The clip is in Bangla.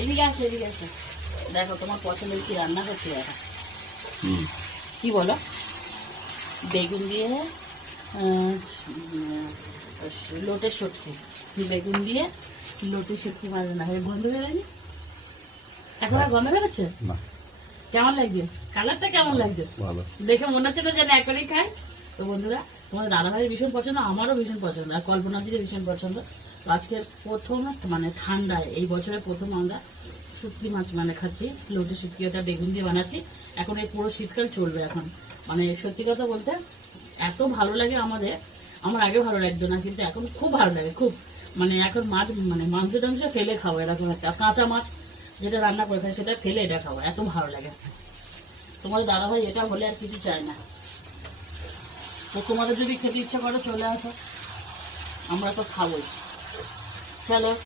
এদিকে আসো এদিকে আসো। দেখো তোমার পছন্দের কি রান্না করছি দেখো। কি বলো? বেগুন দিয়ে লোটে সটকি বেগুন দিয়ে লোটে সটকি মাছ রান্না হয়ে গন্ধ বেরোয়নি? এখন আর গন্ধ বেরোচ্ছে? না। কেমন লাগছে? কালারটা কেমন লাগছে? দেখে মনে হচ্ছে না যেন একবারই খাই। তো বন্ধুরা তোমার দাদা ভাইয়ের ভীষণ পছন্দ আমারও ভীষণ পছন্দ আর কল্পনা দিকে ভীষণ পছন্দ। আজকের প্রথম মানে ঠান্ডায়, এই বছরের প্রথম আমরা শুটকি মাছ মানে খাচ্ছি লোটে শুটকি ওটা বেগুন দিয়ে বানাচ্ছি। এখন এই পুরো শীতকাল চলবে এখন। মানে সত্যি কথা বলতে, এত ভালো লাগে আমাদের। আমার আগে ভালো লাগতো না, কিন্তু এখন খুব ভালো লাগে, খুব। মানে এখন মাছ মানে মাংস টাংস ফেলে খাব, এরকম একটা। কাঁচা মাছ যেটা রান্না করে খাই, সেটা ফেলে এটা খাব, এত ভালো লাগে। তোমাদের দাদা ভাই এটা হলে আর কিছু চায় না। তো তোমাদের যদি খেতে ইচ্ছা করে, চলে আসো। আমরা তো খাবোই। চলো